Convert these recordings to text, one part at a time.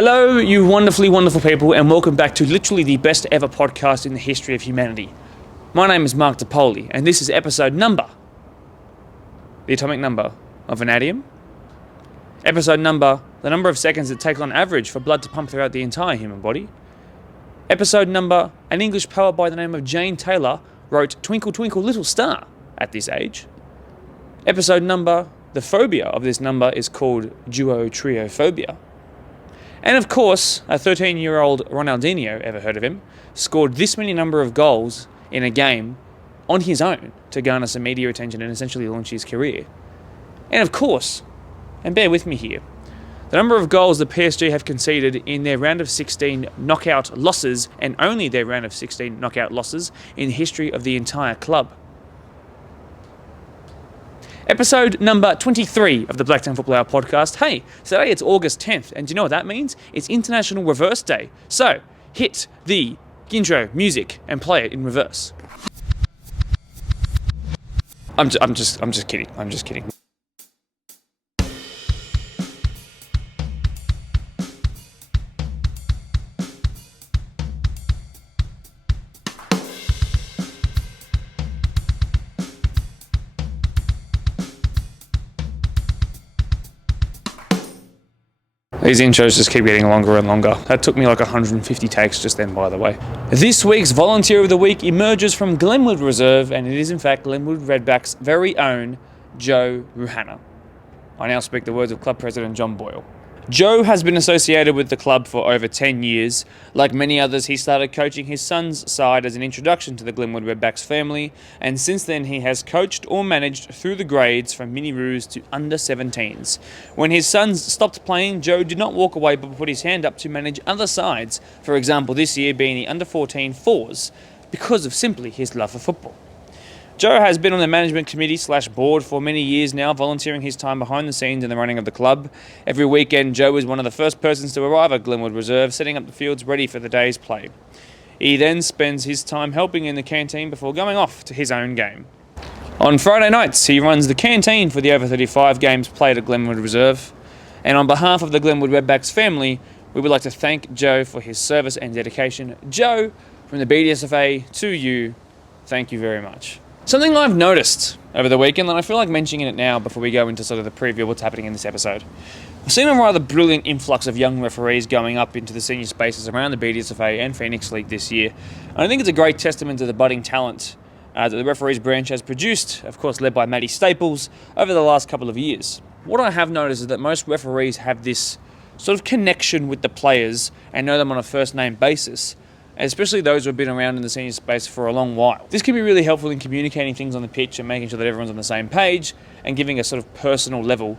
Hello, you wonderfully wonderful people, and welcome back to literally the best ever podcast in the history of humanity. My name is Mark DePoli, and this is episode number, the atomic number of vanadium. Episode number, the number of seconds it takes on average for blood to pump throughout the entire human body. Episode number, an English poet by the name of Jane Taylor wrote Twinkle Twinkle Little Star at this age. Episode number, the phobia of this number is called duotriophobia. And of course, a 13-year-old Ronaldinho, ever heard of him, scored this many number of goals in a game on his own to garner some media attention and essentially launch his career. And of course, and bear with me here, the number of goals the PSG have conceded in their round of 16 knockout losses, and only their round of 16 knockout losses in the history of the entire club. Episode number 23 of the Blacktown Football Hour podcast. Hey, today it's August 10th, and do you know what that means? It's International Reverse Day. So, hit the intro music and play it in reverse. I'm just kidding. These intros just keep getting longer and longer. That took me like 150 takes just then, by the way. This week's Volunteer of the Week emerges from Glenwood Reserve, and it is in fact Glenwood Redbacks' very own Joe Ruhana. I now speak the words of club president John Boyle. Joe has been associated with the club for over 10 years. Like many others, he started coaching his son's side as an introduction to the Glenwood Redbacks family, and since then he has coached or managed through the grades from mini-roos to under-17s. When his sons stopped playing, Joe did not walk away but put his hand up to manage other sides, for example this year being the under-14 fours, because of simply his love for football. Joe has been on the management committee/board for many years now, volunteering his time behind the scenes in the running of the club. Every weekend, Joe is one of the first persons to arrive at Glenwood Reserve, setting up the fields ready for the day's play. He then spends his time helping in the canteen before going off to his own game. On Friday nights, he runs the canteen for the over 35 games played at Glenwood Reserve. And on behalf of the Glenwood Redbacks family, we would like to thank Joe for his service and dedication. Joe, from the BDSFA to you, thank you very much. Something I've noticed over the weekend, and I feel like mentioning it now before we go into sort of the preview of what's happening in this episode. I've seen a rather brilliant influx of young referees going up into the senior spaces around the BDSFA and Phoenix League this year. And I think it's a great testament to the budding talent that the referees branch has produced, of course led by Matty Staples, over the last couple of years. What I have noticed is that most referees have this sort of connection with the players and know them on a first-name basis, especially those who have been around in the senior space for a long while. This can be really helpful in communicating things on the pitch and making sure that everyone's on the same page and giving a sort of personal level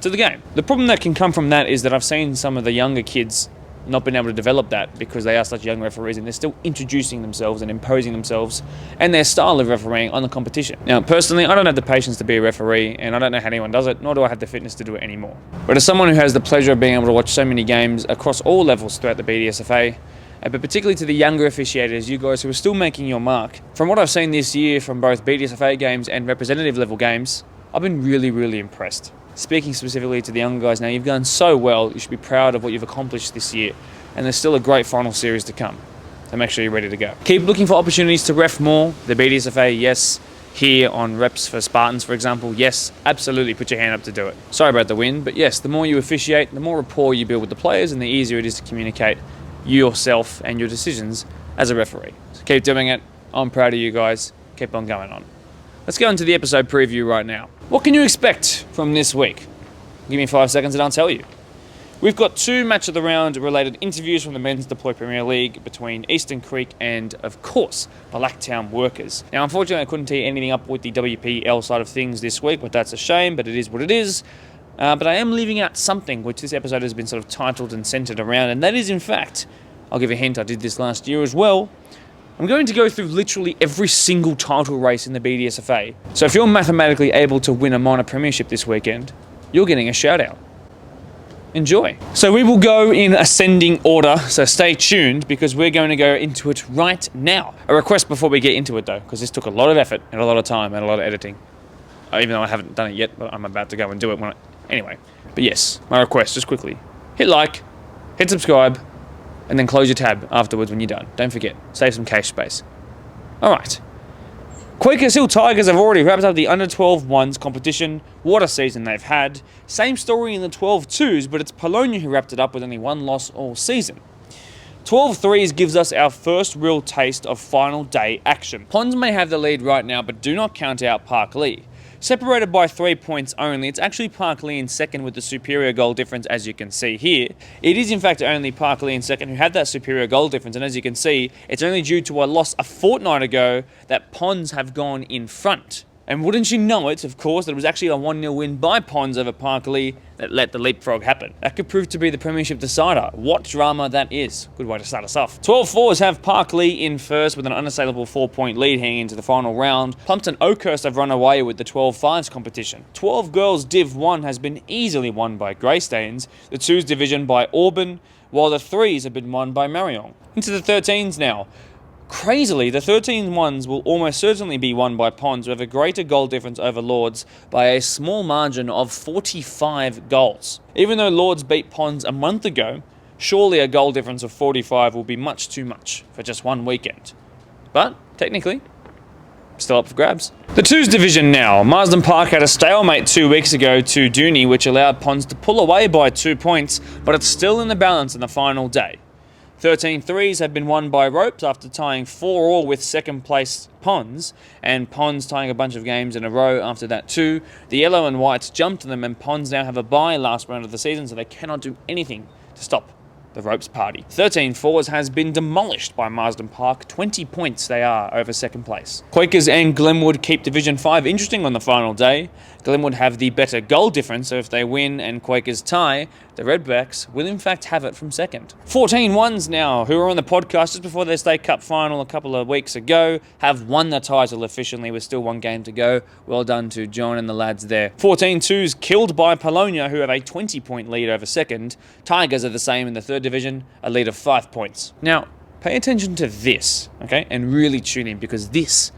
to the game. The problem that can come from that is that I've seen some of the younger kids not been able to develop that because they are such young referees and they're still introducing themselves and imposing themselves and their style of refereeing on the competition. Now, personally, I don't have the patience to be a referee and I don't know how anyone does it, nor do I have the fitness to do it anymore. But as someone who has the pleasure of being able to watch so many games across all levels throughout the BDSFA, but particularly to the younger officiators, you guys who are still making your mark. From what I've seen this year from both BDSFA games and representative level games, I've been really impressed. Speaking specifically to the younger guys now, you've done so well, you should be proud of what you've accomplished this year, and there's still a great final series to come. So make sure you're ready to go. Keep looking for opportunities to ref more. The BDSFA, yes. Here on reps for Spartans, for example, yes, absolutely put your hand up to do it. Sorry about the wind, but yes, the more you officiate, the more rapport you build with the players, and the easier it is to communicate yourself and your decisions as a referee. So keep doing it. I'm proud of you guys. Keep on going on. Let's go into the episode preview right now. What can you expect from this week? Give me 5 seconds and I'll tell you. We've got 2 match of the round related interviews from the Men's Deploy Premier League between Eastern Creek and, of course, Blacktown Workers. Now, unfortunately, I couldn't tee anything up with the WPL side of things this week, but that's a shame, but it is what it is. But I am leaving out something which this episode has been sort of titled and centered around, and that is, in fact, I'll give a hint, I did this last year as well, I'm going to go through literally every single title race in the BDSFA. So if you're mathematically able to win a minor premiership this weekend, you're getting a shout out. Enjoy. So we will go in ascending order, so stay tuned because we're going to go into it right now. A request before we get into it though, because this took a lot of effort and a lot of time and a lot of editing. Even though I haven't done it yet, but I'm about to go and do it anyway. But yes, my request, just quickly. Hit like, hit subscribe, and then close your tab afterwards when you're done. Don't forget, save some cache space. Alright. 𝐓𝐈𝐓𝐋𝐄 Tigers have already wrapped up the under 12 ones competition. What a season they've had. Same story in the 12 twos, but it's Polonia who wrapped it up with only one loss all season. 12 threes gives us our first real taste of final day action. Pons may have the lead right now, but do not count out Park Lee. Separated by 3 points only, it's actually Park Lee in second with the superior goal difference, as you can see here. It is in fact only Park Lee in second who had that superior goal difference, and as you can see, it's only due to a loss a fortnight ago that Pons have gone in front. And wouldn't you know it, of course, that it was actually a 1-0 win by Pons over Park Lee that let the leapfrog happen. That could prove to be the premiership decider. What drama that is. Good way to start us off. 12 fours have Park Lee in first with an unassailable 4-point lead heading into the final round. Plumpton Oakhurst have run away with the 12 fives competition. 12 girls Div 1 has been easily won by Greystanes, the 2s division by Auburn, while the 3s have been won by Marion. Into the 13s now. Crazily, the 13 ones will almost certainly be won by Pons, who have a greater goal difference over Lords by a small margin of 45 goals. Even though Lords beat Pons a month ago, surely a goal difference of 45 will be much too much for just one weekend. But, technically, still up for grabs. The 2s division now. Marsden Park had a stalemate 2 weeks ago to Dooney, which allowed Pons to pull away by 2 points, but it's still in the balance in the final day. 13 threes have been won by Ropes after tying 4-4 with second place Pons, and Pons tying a bunch of games in a row after that too. The yellow and whites jumped to them, and Pons now have a bye last round of the season, so they cannot do anything to stop the Ropes party. 13 fours has been demolished by Marsden Park. 20 points they are over second place. Quakers and Glenwood keep Division 5 interesting on the final day. Glenwood have the better goal difference, so if they win and Quakers tie, the Redbacks will in fact have it from second. 14 ones now, who were on the podcast just before their State Cup final a couple of weeks ago, have won the title officially with still one game to go. Well done to John and the lads there. 14 twos killed by Polonia, who have a 20-point lead over second. Tigers are the same in the 3rd division, a lead of 5 points. Now, pay attention to this, okay, and really tune in, because this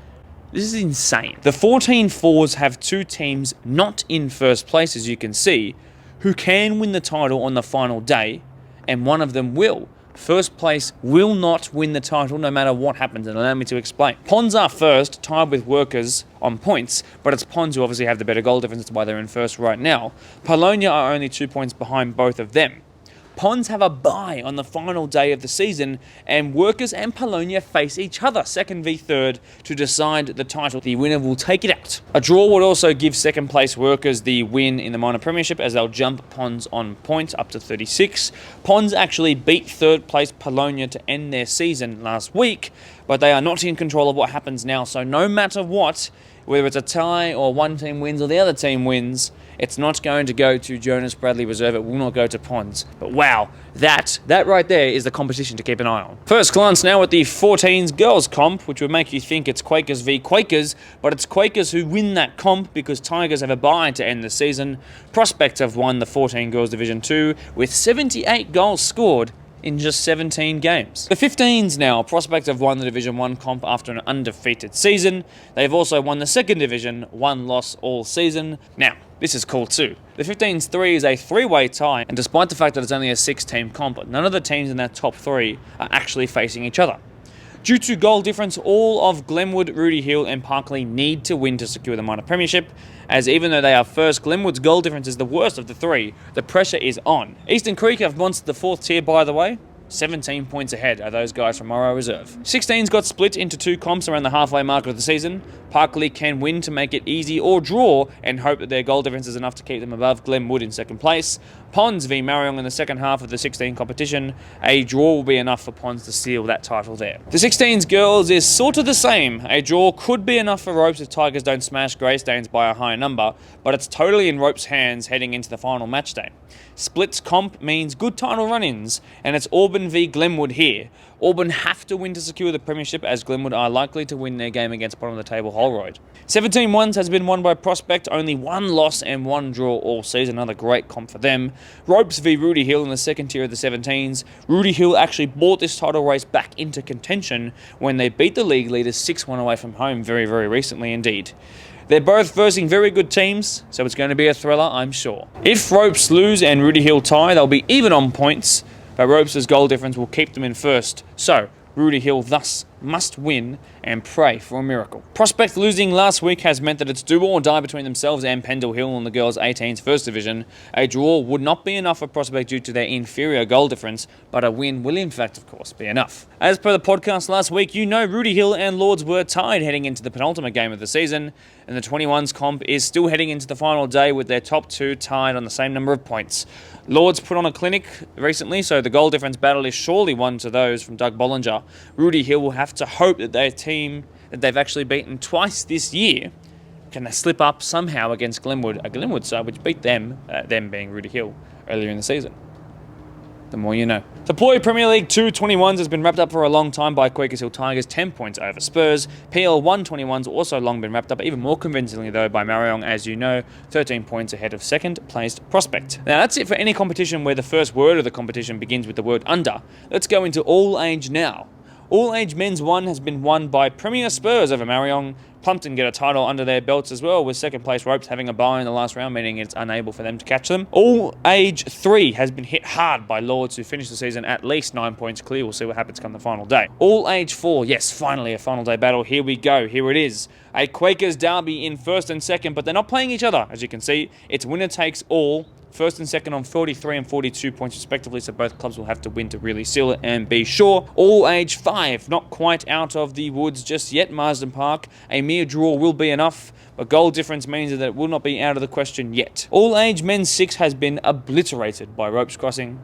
is insane. The 14 fours have 2 teams not in first place, as you can see, who can win the title on the final day, and one of them will. First place will not win the title no matter what happens, and allow me to explain. Pons are first, tied with Workers on points, but it's Pons who obviously have the better goal difference. That's why they're in first right now. Polonia are only 2 points behind both of them. Pons have a bye on the final day of the season, and Workers and Polonia face each other, 2nd v 3rd, to decide the title. The winner will take it out. A draw would also give second place Workers the win in the minor premiership, as they'll jump Pons on points up to 36. Pons actually beat 3rd place Polonia to end their season last week, but they are not in control of what happens now, so no matter what, whether it's a tie or one team wins or the other team wins, it's not going to go to Jonas Bradley Reserve. It will not go to Pons. But wow, that right there is the competition to keep an eye on. First glance now at the 14s girls comp, which would make you think it's Quakers v Quakers, but it's Quakers who win that comp because Tigers have a bye to end the season. Prospect have won the 14 girls Division 2 with 78 goals scored in just 17 games. The 15s now. Prospect have won the Division 1 comp after an undefeated season. They've also won the 2nd division, 1 loss all season. Now, this is cool too. The 15's 3 is a 3-way tie, and despite the fact that it's only a 6-team comp, none of the teams in that top 3 are actually facing each other. Due to goal difference, all of Glenwood, Rudy Hill and Parkley need to win to secure the minor premiership, as even though they are first, Glenwood's goal difference is the worst of the 3. The pressure is on. Eastern Creek have monstered the 4th tier, by the way. 17 points ahead are those guys from Morrow Reserve. 16's got split into 2 comps around the halfway mark of the season. Parkley can win to make it easy or draw and hope that their goal difference is enough to keep them above Glenwood in 2nd place. Pons v Marion in the second half of the 16 competition. A draw will be enough for Pons to seal that title there. The 16's girls is sort of the same. A draw could be enough for Ropes if Tigers don't smash Greystanes by a high number, but it's totally in Ropes' hands heading into the final match day. Splits comp means good title run-ins, and it's Auburn v Glenwood here. Auburn have to win to secure the premiership, as Glenwood are likely to win their game against bottom of the table Holroyd. 17 ones has been won by Prospect, only 1 loss and 1 draw all season, another great comp for them. Ropes v Rudy Hill in the 2nd tier of the 17s. Rudy Hill actually brought this title race back into contention when they beat the league leaders 6-1 away from home very, very recently indeed. They're both versing very good teams, so it's going to be a thriller, I'm sure. If Ropes lose and Rudy Hill tie, they'll be even on points, but Ropes' goal difference will keep them in first. So, Rooty Hill thus must win and pray for a miracle. Prospect losing last week has meant that it's do or die between themselves and Pendle Hill in the girls 18's first division. A draw would not be enough for Prospect due to their inferior goal difference, but a win will in fact, of course, be enough. As per the podcast last week, you know Rooty Hill and Lords were tied heading into the penultimate game of the season, and the 21's comp is still heading into the final day with their top two tied on the same number of points. Lords put on a clinic recently, so the goal difference battle is surely one to those from Doug Bollinger. Rooty Hill will have to hope that their team that they've actually beaten twice this year can slip up somehow against Glenwood, a Glenwood side which beat them, them being Rooty Hill, earlier in the season. The more you know. The Ploy Premier League 2 21s has been wrapped up for a long time by Quakers Hill Tigers, 10 points over Spurs. PL 1 21s also long been wrapped up, even more convincingly though by Mariong, as you know, 13 points ahead of second placed Prospect. Now that's it for any competition where the first word of the competition begins with the word under. Let's go into all age now. All age men's 1 has been won by Premier Spurs over Mariong. Plumpton get a title under their belts as well, with second place Ropes having a bye in the last round, meaning it's unable for them to catch them. All age 3 has been hit hard by Lords, who finished the season at least 9 points clear. We'll see what happens come the final day. All age 4, yes, finally a final day battle. Here we go. Here it is. A Quakers derby in first and second, but they're not playing each other, as you can see. It's winner takes all. First and second on 43 and 42 points respectively, so both clubs will have to win to really seal it and be sure. All age 5, not quite out of the woods just yet, Marsden Park. A mere draw will be enough, but goal difference means that it will not be out of the question yet. All age men's 6 has been obliterated by Ropes Crossing.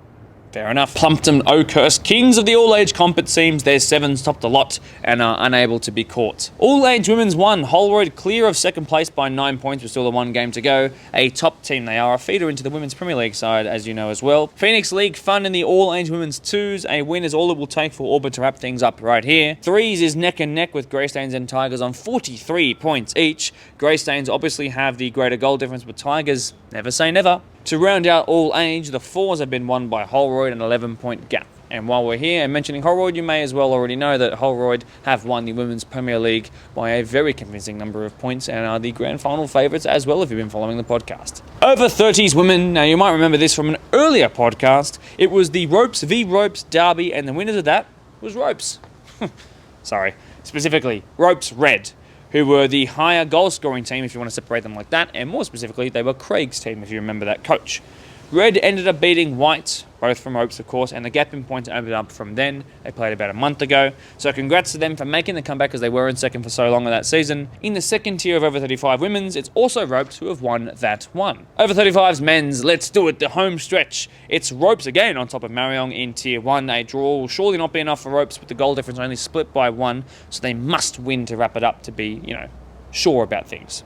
Fair enough. Plumpton Oakhurst, kings of the all-age comp, it seems. Their 7s topped the lot and are unable to be caught. All-age women's 1, Holroyd clear of second place by 9 points with still a 1 game to go. A top team they are, a feeder into the Women's Premier League side, as you know as well. Phoenix League fun in the all-age women's 2s. A win is all it will take for Auburn to wrap things up right here. 3s is neck and neck with Greystanes and Tigers on 43 points each. Greystanes obviously have the greater goal difference, but Tigers, never say never. To round out all age, the 4s have been won by Holroyd, an 11-point gap. And while we're here and mentioning Holroyd, you may as well already know that Holroyd have won the Women's Premier League by a very convincing number of points and are the grand final favourites as well if you've been following the podcast. Over 30s women, now you might remember this from an earlier podcast. It was the Ropes v Ropes derby, and the winners of that was Ropes. Sorry, specifically Ropes Red, who were the higher goal-scoring team, if you want to separate them like that, and more specifically, they were Craig's team, if you remember that coach. Red ended up beating White, both from Ropes, of course, and the gap in points opened up from then. They played about a month ago, so congrats to them for making the comeback, as they were in second for so long of that season. In the second tier of over 35 women's, it's also Ropes who have won that one. Over 35's men's, let's do it, the home stretch. It's Ropes again on top of Mariong in tier 1. A draw will surely not be enough for Ropes, with the goal difference only split by 1, so they must win to wrap it up to be, sure about things.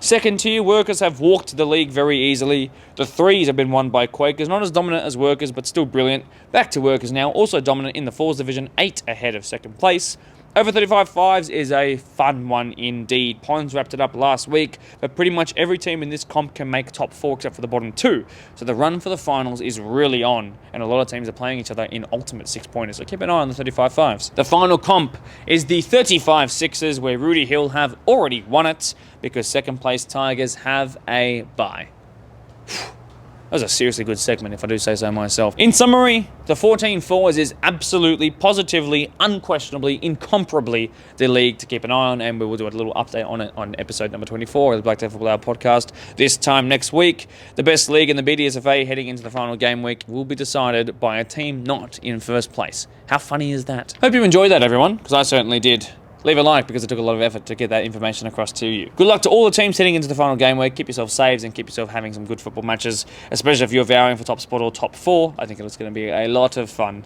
Second tier, Workers have walked the league very easily. The 3s have been won by Quakers, not as dominant as Workers, but still brilliant. Back to Workers now, also dominant in the 4s division, 8 ahead of second place. Over 35 5s is a fun one indeed. Ponds wrapped it up last week, but pretty much every team in this comp can make top 4 except for the bottom 2. So the run for the finals is really on, and a lot of teams are playing each other in ultimate 6-pointers, so keep an eye on the 35 5s. The final comp is the 35 6s, where Rooty Hill have already won it, because second place Tigers have a bye. That was a seriously good segment, if I do say so myself. In summary, the 14 4s is absolutely, positively, unquestionably, incomparably the league to keep an eye on, and we will do a little update on it on episode number 24 of the Black Devil Football Hour podcast this time next week. The best league in the BDSFA heading into the final game week will be decided by a team not in first place. How funny is that? Hope you enjoyed that, everyone, because I certainly did. Leave a like, because it took a lot of effort to get that information across to you. Good luck to all the teams heading into the final game week. Keep yourself saves and keep yourself having some good football matches, especially if you're vowing for top spot or top 4. I think it's going to be a lot of fun.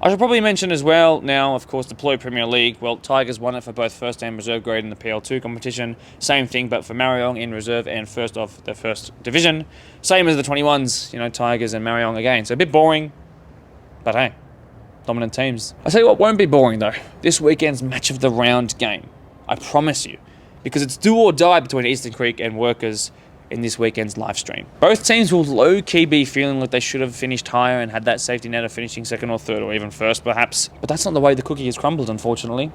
I should probably mention as well now, of course, the Ploy Premier League. Well, Tigers won it for both first and reserve grade in the PL2 competition. Same thing, but for Mariong in reserve and first of the first division. Same as the 21s, Tigers and Mariong again. So a bit boring, but hey. Dominant teams. I tell you what won't be boring though. This weekend's match of the round game. I promise you. Because it's do or die between Eastern Creek and Workers in this weekend's live stream. Both teams will low-key be feeling like they should have finished higher and had that safety net of finishing second or third or even first perhaps. But that's not the way the cookie has crumbled, unfortunately.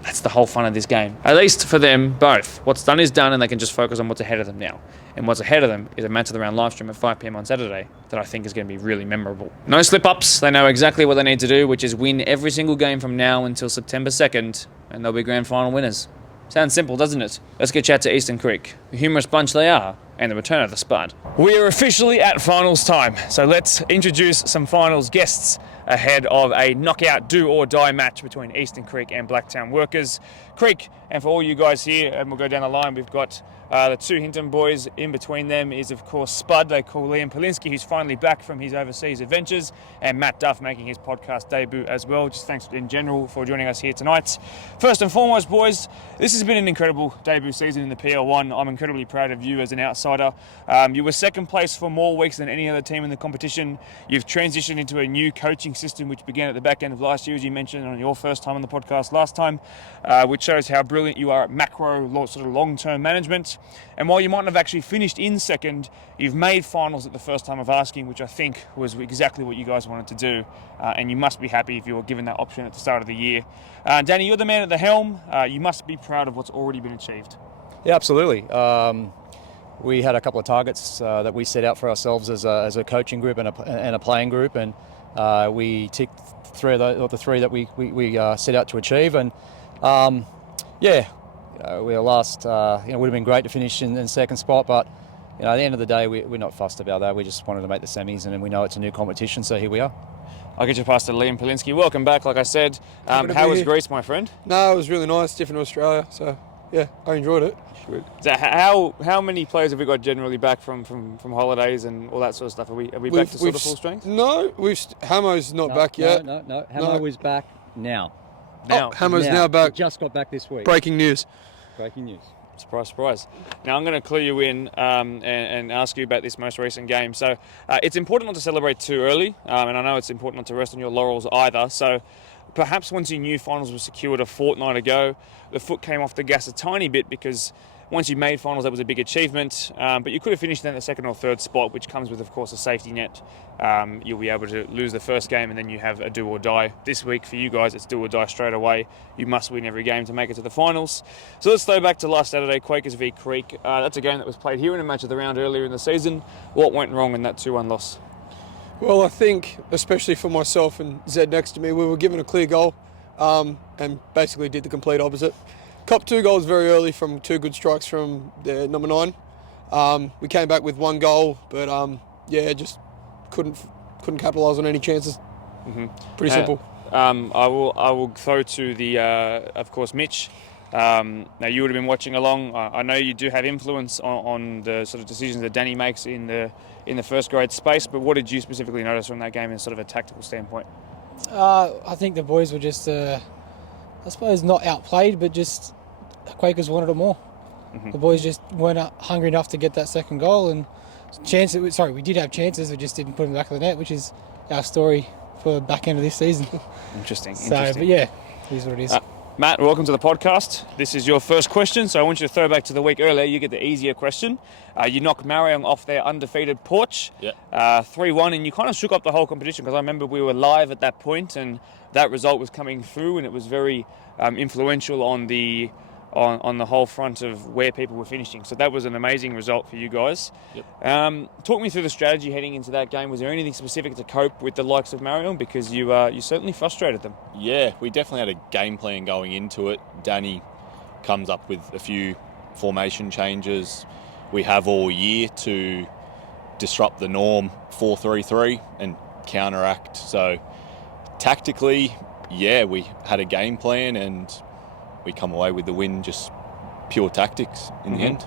That's the whole fun of this game. At least for them both. What's done is done, and they can just focus on what's ahead of them now. And what's ahead of them is a Match of the Round live stream at 5 p.m. on Saturday that I think is going to be really memorable. No slip-ups. They know exactly what they need to do, which is win every single game from now until September 2nd, and they'll be grand final winners. Sounds simple, doesn't it? Let's get chat to Eastern Creek, the humorous bunch they are, and the return of the Spud. We are officially at finals time, so let's introduce some finals guests ahead of a knockout do-or-die match between Eastern Creek and Blacktown Workers. Creek, and for all you guys here, and we'll go down the line, we've got the two Hinton boys. In between them is, of course, Spud, they call 𝐓𝐈𝐓𝐋𝐄, who's finally back from his overseas adventures, and Matt Duff making his podcast debut as well. Just thanks in general for joining us here tonight. First and foremost, boys, this has been an incredible debut season in the PL1. I'm incredibly proud of you as an outsider. You were second place for more weeks than any other team in the competition. You've transitioned into a new coaching system, which began at the back end of last year, as you mentioned on your first time on the podcast last time, which shows how brilliant you are at macro, sort of long-term management. And while you might not have actually finished in second, you've made finals at the first time of asking, which I think was exactly what you guys wanted to do. And you must be happy if you were given that option at the start of the year. Danny, you're the man at the helm. You must be proud of what's already been achieved. Yeah, absolutely. We had a couple of targets that we set out for ourselves as a coaching group and a playing group, and we ticked the three that we set out to achieve. And we were last. It would have been great to finish in second spot, but at the end of the day, we're not fussed about that. We just wanted to make the semis, and we know it's a new competition, so here we are. I'll get you past to 𝐓𝐈𝐓𝐋𝐄. Welcome back, like I said. How was Greece, my friend? No, it was really nice, different to Australia, so yeah, I enjoyed it. Good. So how many players have we got generally back from holidays and all that sort of stuff? Are we back to sort of full strength? No, Hamo's not back yet. No. Hamo is back now. Hamo's now back. He just got back this week. Breaking news. Surprise, surprise. Now I'm going to clue you in and ask you about this most recent game. So it's important not to celebrate too early, and I know it's important not to rest on your laurels either. So perhaps once you knew finals were secured a fortnight ago, the foot came off the gas a tiny bit, because once you made finals, that was a big achievement. But you could have finished in the second or third spot, which comes with, of course, a safety net. You'll be able to lose the first game, and then you have a do or die. This week for you guys, it's do or die straight away. You must win every game to make it to the finals. So let's throw back to last Saturday, Quakers v Creek. That's a game that was played here in a match of the round earlier in the season. What went wrong in that 2-1 loss? Well, I think, especially for myself and Zed next to me, we were given a clear goal and basically did the complete opposite. Copped 2 goals very early from 2 good strikes from the number 9. We came back with 1 goal, but just couldn't capitalise on any chances. Mm-hmm. Pretty simple. I will throw to the of course, Mitch. Now you would have been watching along. I know you do have influence on the sort of decisions that Danny makes in the first grade space, but what did you specifically notice from that game in sort of a tactical standpoint? I think the boys were just, I suppose, not outplayed, but just Quakers wanted it more. Mm-hmm. The boys just weren't hungry enough to get that second goal, and we did have chances, we just didn't put them back of the net, which is our story for the back end of this season. Interesting. But yeah, it is what it is. Matt, welcome to the podcast. This is your first question, so I want you to throw back to the week earlier. You get the easier question. You knocked Marion off their undefeated porch, 3-1, and you kind of shook up the whole competition, because I remember we were live at that point, and that result was coming through, and it was very influential on the whole front of where people were finishing. So that was an amazing result for you guys. Yep. Talk me through the strategy heading into that game. Was there anything specific to cope with the likes of Marion? Because you certainly frustrated them. Yeah, we definitely had a game plan going into it. Danny comes up with a few formation changes. We have all year to disrupt the norm 4-3-3 and counteract. So tactically, we had a game plan, and we come away with the win, just pure tactics in the end.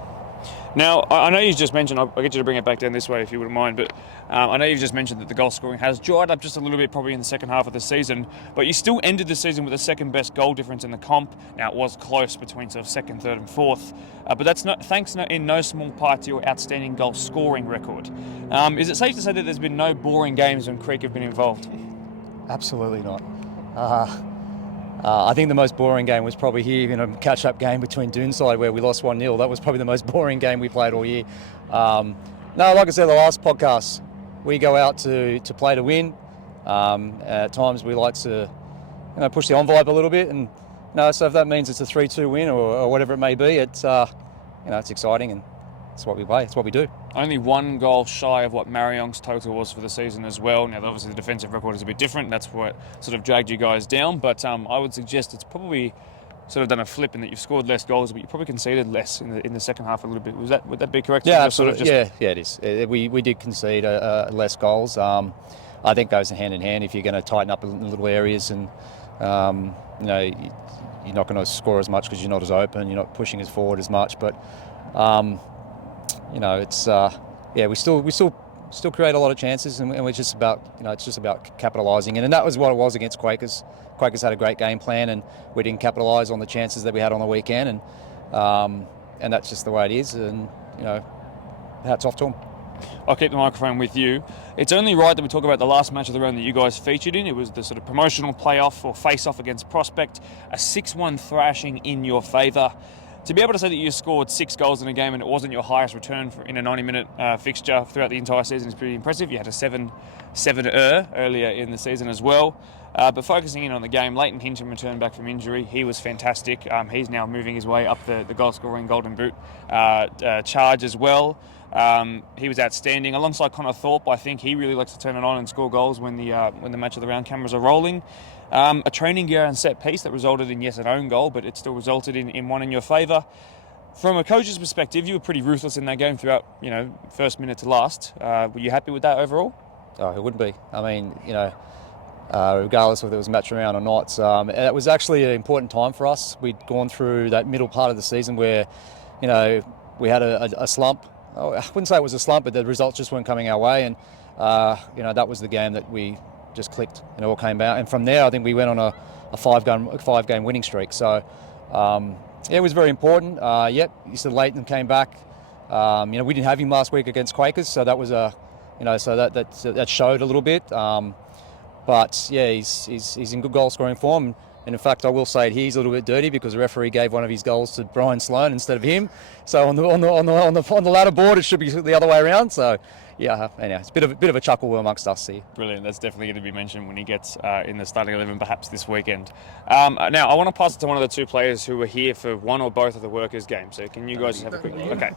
Now, I know you just mentioned, I'll get you to bring it back down this way if you wouldn't mind, but I know you've just mentioned that the goal scoring has dried up just a little bit probably in the second half of the season, but you still ended the season with the second best goal difference in the comp. Now, it was close between sort of second, third and fourth, but that's thanks in no small part to your outstanding goal scoring record. Is it safe to say that there's been no boring games when Creek have been involved? Absolutely not. I think the most boring game was probably here in a catch-up game between Doonside, where we lost 1-0. That was probably the most boring game we played all year. No, like I said the last podcast, we go out to play to win. At times we like to push the envelope a little bit, and so if that means it's a 3-2 win or whatever it may be, it's it's exciting, and It's what we play. It's what we do. Only 1 goal shy of what Marion's total was for the season as well. Now, obviously, the defensive record is a bit different. That's what sort of dragged you guys down. But I would suggest it's probably sort of done a flip in that you've scored less goals, but you probably conceded less in the second half a little bit. Would that be correct? Yeah, absolutely. Yeah, it is. We did concede less goals. I think goes hand in hand if you're going to tighten up in little areas, and you're not going to score as much because you're not as open, you're not pushing as forward as much. But it's we still create a lot of chances, and we're just about it's just about capitalising. And that was what it was against Quakers. Quakers had a great game plan, and we didn't capitalise on the chances that we had on the weekend, and that's just the way it is. And hats off to them. I'll keep the microphone with you. It's only right that we talk about the last match of the round that you guys featured in. It was the sort of promotional playoff or face-off against Prospect, a 6-1 thrashing in your favour. To be able to say that you scored 6 goals in a game and it wasn't your highest return in a 90-minute fixture throughout the entire season is pretty impressive. You had a 7-er earlier in the season as well. But focusing in on the game, Leighton Hinton returned back from injury. He was fantastic. He's now moving his way up the goal-scoring Golden Boot charge as well. He was outstanding. Alongside Connor Thorpe, I think he really likes to turn it on and score goals when the match of the round cameras are rolling. A training gear and set piece that resulted in, yes, an own goal, but it still resulted in one in your favour. From a coach's perspective, you were pretty ruthless in that game throughout, first minute to last. Were you happy with that overall? Oh, it wouldn't be. I mean, regardless whether it was match round or not, it was actually an important time for us. We'd gone through that middle part of the season where, we had a slump. I wouldn't say it was a slump, but the results just weren't coming our way, and that was the game that we just clicked and it all came out. And from there, I think we went on a five-game winning streak. So it was very important. You said Leighton came back. We didn't have him last week against Quakers, so that was that showed a little bit. But yeah, he's in good goal scoring form. And in fact, I will say he's a little bit dirty because the referee gave one of his goals to Brian Sloan instead of him. So on the ladder board, it should be the other way around. So yeah, anyhow, it's a bit of a chuckle amongst us here. Brilliant. That's definitely going to be mentioned when he gets in the starting 11, perhaps this weekend. Now, I want to pass it to one of the 2 players who were here for one or both of the Workers' games. So can you guys just have a quick... Okay.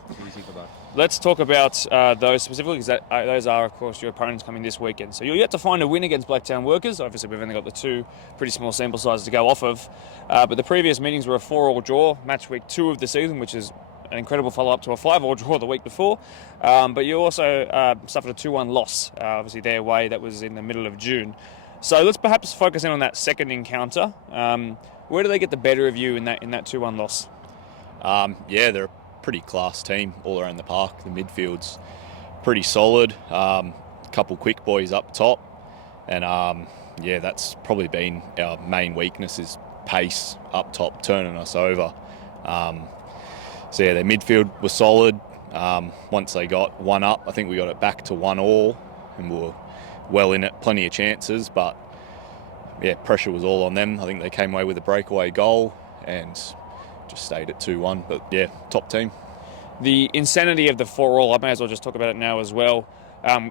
Let's talk about those specifically, because those are, of course, your opponents coming this weekend. So you're yet to find a win against Blacktown Workers. Obviously, we've only got the 2 pretty small sample sizes to go off of. But the previous meetings were a 4-4 draw, match week 2 of the season, which is an incredible follow-up to a 5-5 draw the week before. But you also suffered a 2-1 loss, obviously their way. That was in the middle of June. So let's perhaps focus in on that second encounter. Where do they get the better of you in that 2-1 loss? They're a pretty class team all around the park. The midfield's pretty solid. Couple quick boys up top. And that's probably been our main weakness is pace up top, turning us over. Their midfield was solid. Once they got 1 up, I think we got it back to 1-1, and we were well in it, plenty of chances, but pressure was all on them. I think they came away with a breakaway goal and just stayed at 2-1, but top team. The insanity of the 4-4, I may as well just talk about it now as well.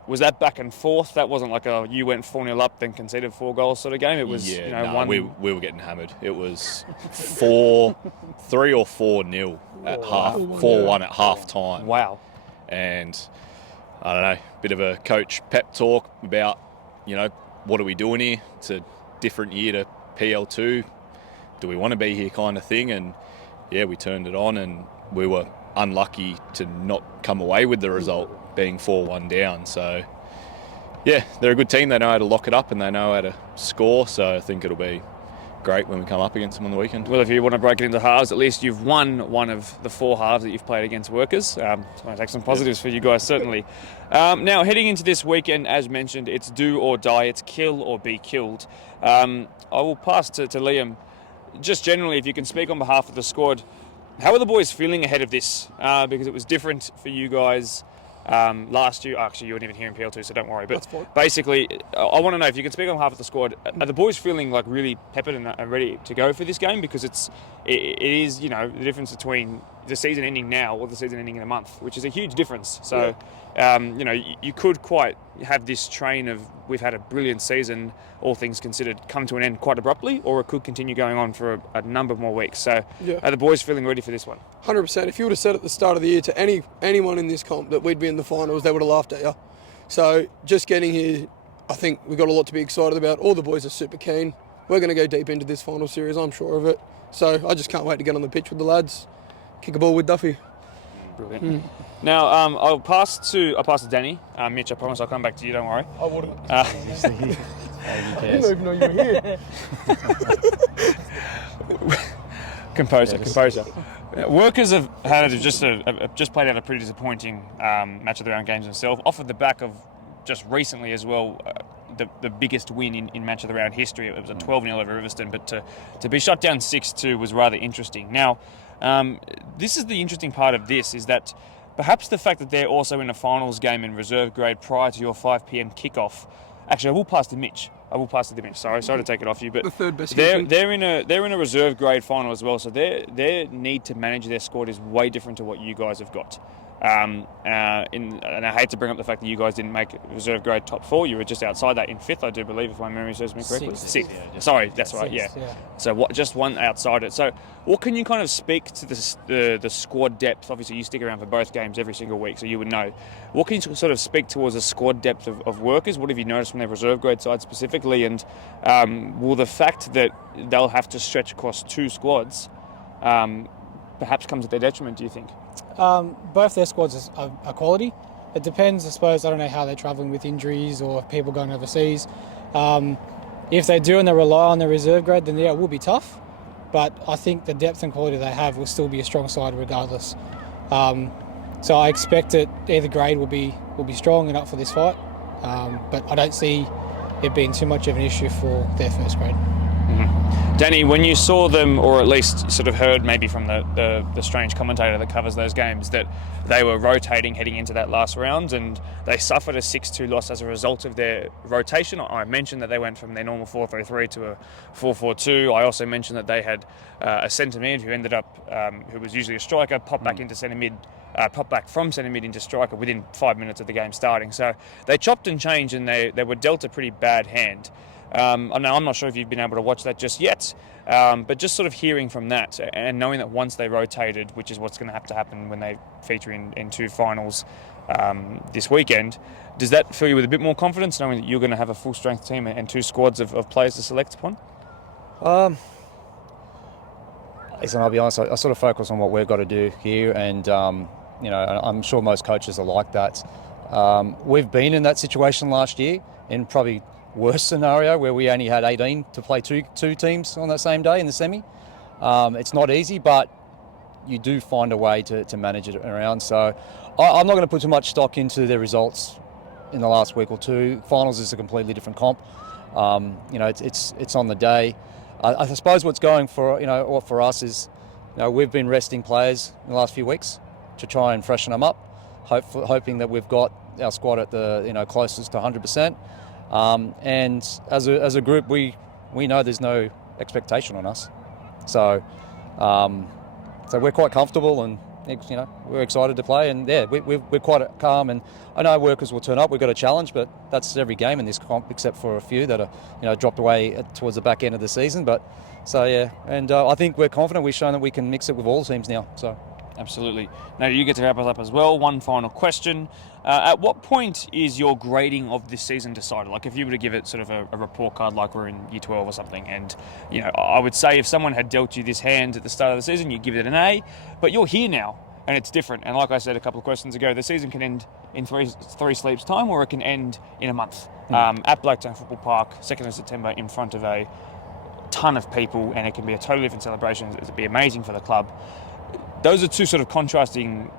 Was that back and forth? That wasn't like you went 4-0 up, then conceded 4 goals sort of game. It was, one. We were getting hammered. It was 3 or 4-0 at half, 4-1 at half time. Wow. And I don't know, bit of a coach pep talk about, what are we doing here? It's a different year to PL2. Do we want to be here kind of thing? And we turned it on, and we were unlucky to not come away with the result, being 4-1 down. So they're a good team. They know how to lock it up and they know how to score, so I think it'll be great when we come up against them on the weekend. Well, if you want to break it into halves, at least you've won one of the 4 halves that you've played against Workers. So I take some positives for you guys, certainly. Now, heading into this weekend, as mentioned, it's do or die. It's kill or be killed. I will pass to Liam. Just generally, if you can speak on behalf of the squad, how are the boys feeling ahead of this? Because it was different for you guys last year. Actually, you weren't even here in PL2, so don't worry. But basically, I want to know if you can speak on behalf of the squad. Are the boys feeling like really peppered and ready to go for this game? Because it is, the difference between the season ending now or the season ending in a month, which is a huge difference. So, you could quite have this train of we've had a brilliant season, all things considered, come to an end quite abruptly, or it could continue going on for a number more weeks. So, are the boys feeling ready for this one? 100%. If you would have said at the start of the year to anyone in this comp that we'd be in the finals, they would have laughed at you. So, just getting here, I think we've got a lot to be excited about. All the boys are super keen. We're going to go deep into this final series, I'm sure of it. So, I just can't wait to get on the pitch with the lads, kick a ball with Duffy. Brilliant. Now, I'll pass to Danny. Mitch, I promise I'll come back to you, don't worry. I wouldn't. I I didn't even know you were here. Composer. Workers have had just played out a pretty disappointing match of the round games themselves, off of the back of just recently as well, the biggest win in match of the round history. It was a 12-0 over Riverstone, but to be shut down 6-2 was rather interesting. Now, this is the interesting part of this, is that perhaps the fact that they're also in a finals game in reserve grade prior to your 5 p.m. kickoff. Actually, I will pass to Mitch. Sorry to take it off you, but The third best they're in a reserve grade final as well. So their need to manage their squad is way different to what you guys have got. And I hate to bring up the fact that you guys didn't make reserve grade top 4. You were just outside that in 5th, I do believe, if my memory serves me correctly. Sixth. Sorry, that's right. Yeah. So just one outside it. So what can you kind of speak to the squad depth? Obviously, you stick around for both games every single week, so you would know. What can you sort of speak towards the squad depth of workers? What have you noticed from their reserve grade side specifically? And will the fact that they'll have to stretch across 2 squads perhaps comes at their detriment, do you think? Both their squads are quality. It depends, I suppose. I don't know how they're travelling with injuries or people going overseas. If they do and they rely on the reserve grade, then it will be tough. But I think the depth and quality they have will still be a strong side regardless. So I expect that either grade will be strong and up for this fight. But I don't see it being too much of an issue for their first grade. Mm-hmm. Danny, when you saw them, or at least sort of heard maybe from the strange commentator that covers those games, that they were rotating heading into that last round and they suffered a 6-2 loss as a result of their rotation. I mentioned that they went from their normal 4-3-3 to a 4-4-2. I also mentioned that they had a centre mid who ended up, who was usually a striker, popped back into centre mid, popped back from centre mid into striker within 5 minutes of the game starting. So they chopped and changed, and they were dealt a pretty bad hand. I'm not sure if you've been able to watch that just yet, but just sort of hearing from that and knowing that once they rotated, which is what's going to have to happen when they feature in 2 finals this weekend, does that fill you with a bit more confidence, knowing that you're going to have a full-strength team and 2 squads of players to select upon? Listen, I'll be honest, I sort of focus on what we've got to do here, and I'm sure most coaches are like that. We've been in that situation last year, in probably worse scenario where we only had 18 to play two teams on that same day in the semi. It's not easy, but you do find a way to manage it around. So I'm not going to put too much stock into their results in the last week or 2. Finals is a completely different comp. It's on the day. I suppose what's going for us is, we've been resting players in the last few weeks to try and freshen them up, hoping that we've got our squad at the closest to 100%. And as a group, we know there's no expectation on us, so we're quite comfortable, and we're excited to play. And we're quite calm. And I know workers will turn up. We've got a challenge, but that's every game in this comp, except for a few that are dropped away towards the back end of the season. But and I think we're confident. We've shown that we can mix it with all teams now. So. Absolutely. Now you get to wrap us up as well. One final question. At what point is your grading of this season decided? Like if you were to give it sort of a report card like we're in year 12 or something, and I would say if someone had dealt you this hand at the start of the season, you'd give it an A, but you're here now and it's different. And like I said a couple of questions ago, the season can end in three sleeps time, or it can end in a month. At Blacktown Football Park, 2nd of September, in front of a ton of people, and it can be a totally different celebration. It'd be amazing for the club. Those are 2 sort of contrasting,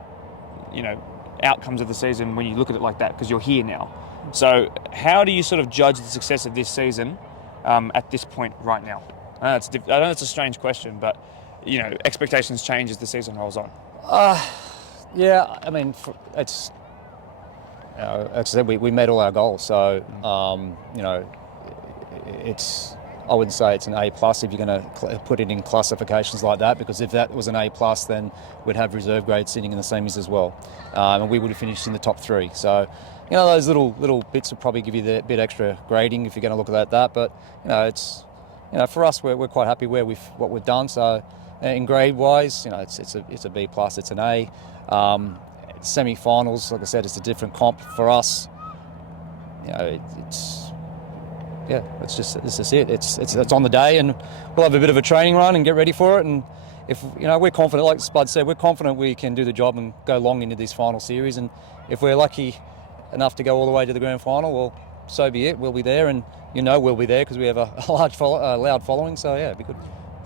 outcomes of the season when you look at it like that, because you're here now. So how do you sort of judge the success of this season at this point right now? I know it's a strange question, but, expectations change as the season rolls on. Yeah, I mean, as I said, we met all our goals. So, I wouldn't say it's an A plus if you're going to put it in classifications like that, because if that was an A plus, then we'd have reserve grade sitting in the semis as well, and we would have finished in the top 3. So, those little bits will probably give you the bit extra grading if you're going to look at that. But it's for us, we're quite happy what we've done. So, in grade wise, it's a B plus, it's an A. Semi-finals, like I said, it's a different comp for us. It's just it. It's on the day, and we'll have a bit of a training run and get ready for it. And if we're confident, like Spud said, we're confident we can do the job and go long into this final series. And if we're lucky enough to go all the way to the grand final, well, so be it. We'll be there, and we'll be there because we have a loud following. So yeah, it'd be good.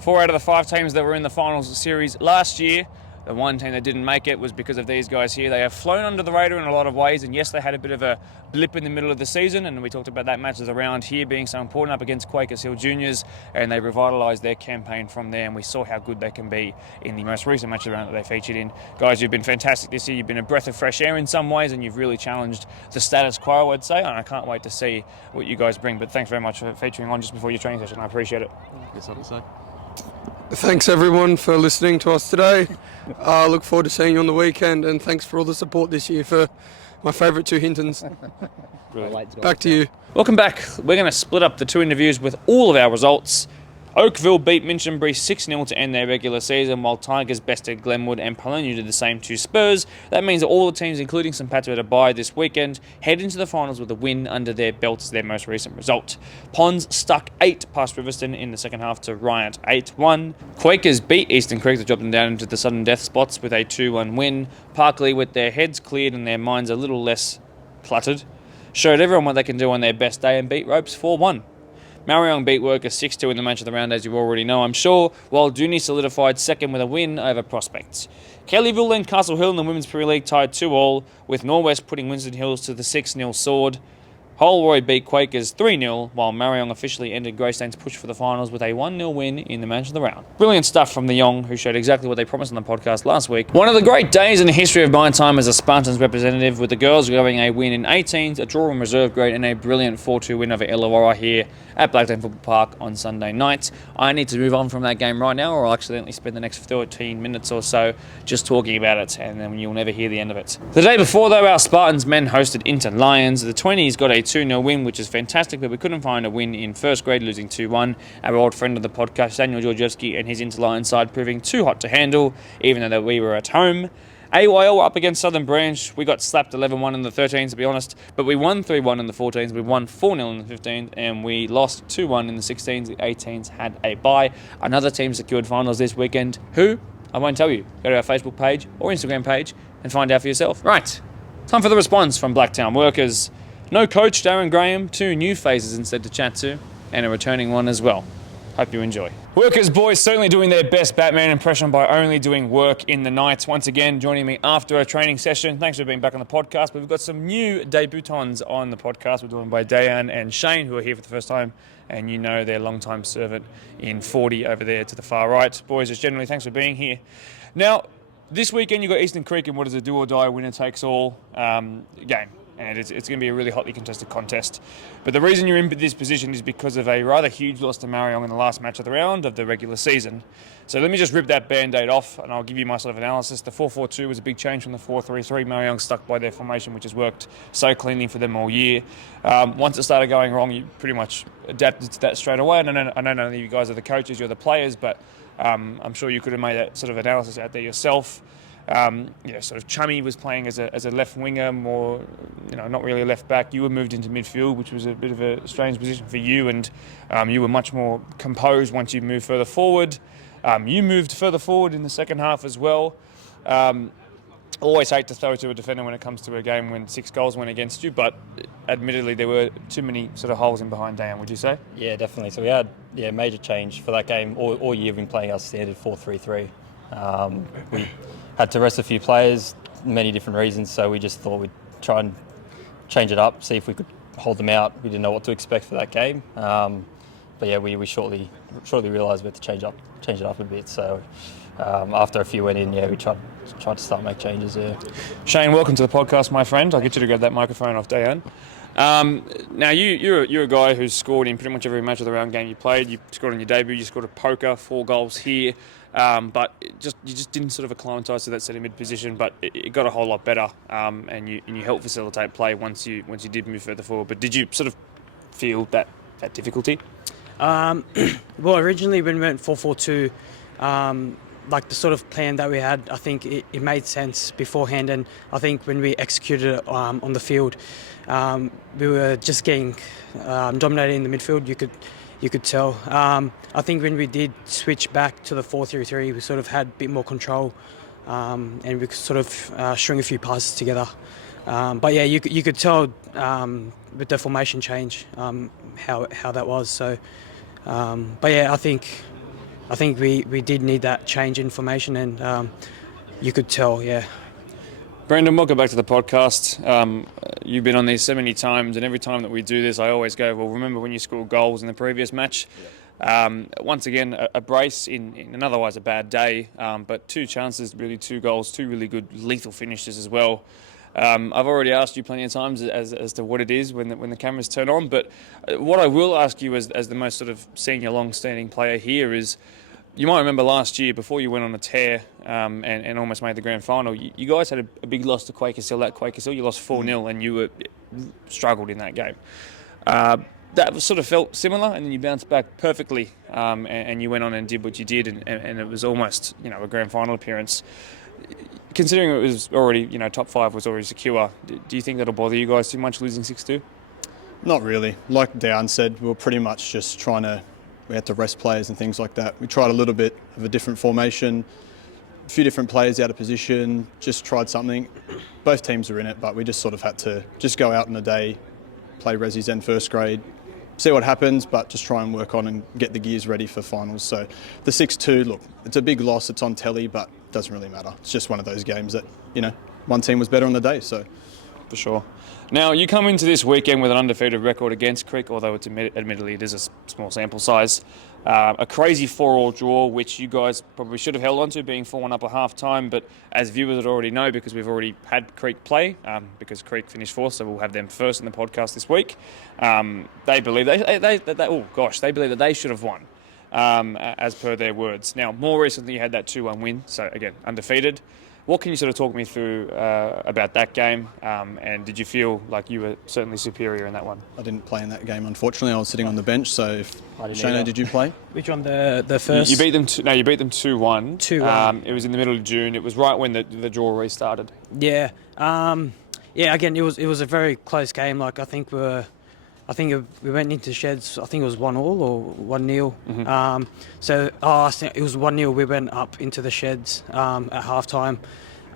4 out of the 5 teams that were in the finals series last year, the one team that didn't make it was because of these guys here. They have flown under the radar in a lot of ways, and yes, they had a bit of a blip in the middle of the season, and we talked about that matches around here being so important up against Quakers Hill Juniors, and they revitalised their campaign from there, and we saw how good they can be in the most recent match round that they featured in. Guys, you've been fantastic this year. You've been a breath of fresh air in some ways, and you've really challenged the status quo, I'd say, and I can't wait to see what you guys bring. But thanks very much for featuring on just before your training session. I appreciate it. Yes, I'd say. Thanks everyone for listening to us today. I look forward to seeing you on the weekend, and thanks for all the support this year for my favourite 2 Hintons. Back to you. Welcome back. We're going to split up the 2 interviews with all of our results. Oakville beat Minchinbury 6-0 to end their regular season, while Tigers bested Glenwood and Polonia did the same to Spurs. That means that all the teams, including St Pat's at a bye this weekend, head into the finals with a win under their belts as their most recent result. Ponds stuck 8 past Riverston in the second half to Riot 8-1. Quakers beat Eastern Creek to drop them down into the sudden death spots with a 2-1 win. Parkley, with their heads cleared and their minds a little less cluttered, showed everyone what they can do on their best day and beat Ropes 4-1. Marion beat Workers 6-2 in the match of the round, as you already know, I'm sure, while Dooney solidified second with a win over Prospects. Kellyville and Castle Hill in the Women's Premier League tied 2-2, with Norwest putting Winston Hills to the 6-0 sword. Holroyd beat Quakers 3-0, while Marion officially ended Greystane's push for the finals with a 1-0 win in the match of the round. Brilliant stuff from the Yong, who showed exactly what they promised on the podcast last week. One of the great days in the history of my time as a Spartans representative, with the girls going a win in 18s, a draw in reserve grade, and a brilliant 4-2 win over Illawarra here at Blacktown Football Park on Sunday night. I need to move on from that game right now, or I'll accidentally spend the next 13 minutes or so just talking about it, and then you'll never hear the end of it. The day before, though, our Spartans men hosted Inter Lions. The 20s got a 2-0 win, which is fantastic, but we couldn't find a win in first grade, losing 2-1. Our old friend of the podcast, Daniel Georgievski, and his Inter Lions side proving too hot to handle, even though we were at home. AYL were up against Southern Branch. We got slapped 11-1 in the 13s, to be honest, but we won 3-1 in the 14s, we won 4-0 in the 15s, and we lost 2-1 in the 16s. The 18s had a bye. Another team secured finals this weekend. Who? I won't tell you. Go to our Facebook page or Instagram page and find out for yourself. Right, time for the response from Blacktown Workers. No coach, Darren Graham, 2 new faces instead to chat to, and a returning one as well. Hope you enjoy. Workers boys certainly doing their best Batman impression by only doing work in the night. Once again, joining me after a training session. Thanks for being back on the podcast. But we've got some new debutants on the podcast. We're joined by Dayan and Shane, who are here for the first time, and you know their long-time servant in 40 over there to the far right. Boys, just generally, thanks for being here. Now, this weekend you've got Eastern Creek in what is a do-or-die, winner-takes-all game. And it's going to be a really hotly contested contest. But the reason you're in this position is because of a rather huge loss to Marion in the last match of the round of the regular season. So let me just rip that Band-Aid off, and I'll give you my sort of analysis. The 4-4-2 was a big change from the 4-3-3. Marion stuck by their formation, which has worked so cleanly for them all year. Once it started going wrong, you pretty much adapted to that straight away. I know none of you guys are the coaches, you're the players, but I'm sure you could have made that sort of analysis out there yourself. Sort of Chummy was playing as a left winger, more, not really a left back. You were moved into midfield, which was a bit of a strange position for you, and you were much more composed once you moved further forward. You moved further forward in the second half as well. Always hate to throw to a defender when it comes to a game when 6 goals went against you, but admittedly there were too many sort of holes in behind Dan, would you say? Yeah, definitely. So we had major change for that game. All year we've been playing our standard 4-3-3. We had to rest a few players, many different reasons, so we just thought we'd try and change it up, see if we could hold them out. We didn't know what to expect for that game. But yeah, we shortly realised we had to change it up a bit. So after a few went in, we tried to start make changes. Yeah. Shane, welcome to the podcast, my friend. I'll get you to grab that microphone off Dayan. Now you're a guy who's scored in pretty much every match of the round game you played. You scored on your debut. You scored a poker, 4 goals here, but you just didn't sort of acclimatise to that centre mid position. But it got a whole lot better, and you helped facilitate play once you did move further forward. But did you sort of feel that difficulty? Well, originally when we went 4-4-2, like the sort of plan that we had, I think it made sense beforehand, and I think when we executed it on the field, we were just getting dominated in the midfield. You could tell. I think when we did switch back to the 4-3-3, we sort of had a bit more control, and we could sort of string a few passes together. But yeah, you could tell with the formation change how that was. So, but yeah, I think we did need that change in formation, and you could tell, yeah. Brendan, welcome back to the podcast. You've been on these so many times, and every time that we do this, I always go, well, remember when you scored goals in the previous match? Once again, a brace in an otherwise a bad day, but 2 chances, really 2 goals, 2 really good lethal finishes as well. I've already asked you plenty of times as to what it is when the cameras turn on, but what I will ask you as the most sort of senior, long-standing player here is, you might remember last year, before you went on a tear and almost made the grand final, you guys had a big loss to 𝐓𝐈𝐓. At 𝐓𝐈𝐓, you lost 4-0 and you struggled in that game. That sort of felt similar, and then you bounced back perfectly, and you went on and did what you did, and it was almost, a grand final appearance. Considering it was already, top 5 was already secure, do you think that'll bother you guys too much, losing 6-2? Not really. Like Dan said, we were pretty much just we had to rest players and things like that. We tried a little bit of a different formation, a few different players out of position, just tried something. Both teams were in it, but we just sort of had to just go out in a day, play Resi Zen first grade, see what happens, but just try and work on and get the gears ready for finals. So the 6-2, look, it's a big loss, it's on telly, but it doesn't really matter. It's just one of those games that, one team was better on the day, so. For sure. Now, you come into this weekend with an undefeated record against Creek, although it's admittedly it is a small sample size. A crazy 4-4 draw, which you guys probably should have held on to, being 4-1 up at half-time, but as viewers would already know, because we've already had Creek play, because Creek finished 4th, so we'll have them first in the podcast this week. They believe they believe that they should have won, as per their words. Now, more recently, you had that 2-1 win, so again, undefeated. What can you sort of talk me through about that game, and did you feel like you were certainly superior in that one? I didn't play in that game, unfortunately. I was sitting on the bench, so Shano, did you play? Which one, the first? You beat them. You beat them 2-1. 2-1. It was in the middle of June. It was right when the draw restarted. Yeah. Again, it was a very close game. Like I think we went into sheds. I think it was 1-1 or 1-0. Mm-hmm. I think it was 1-0. We went up into the sheds at halftime.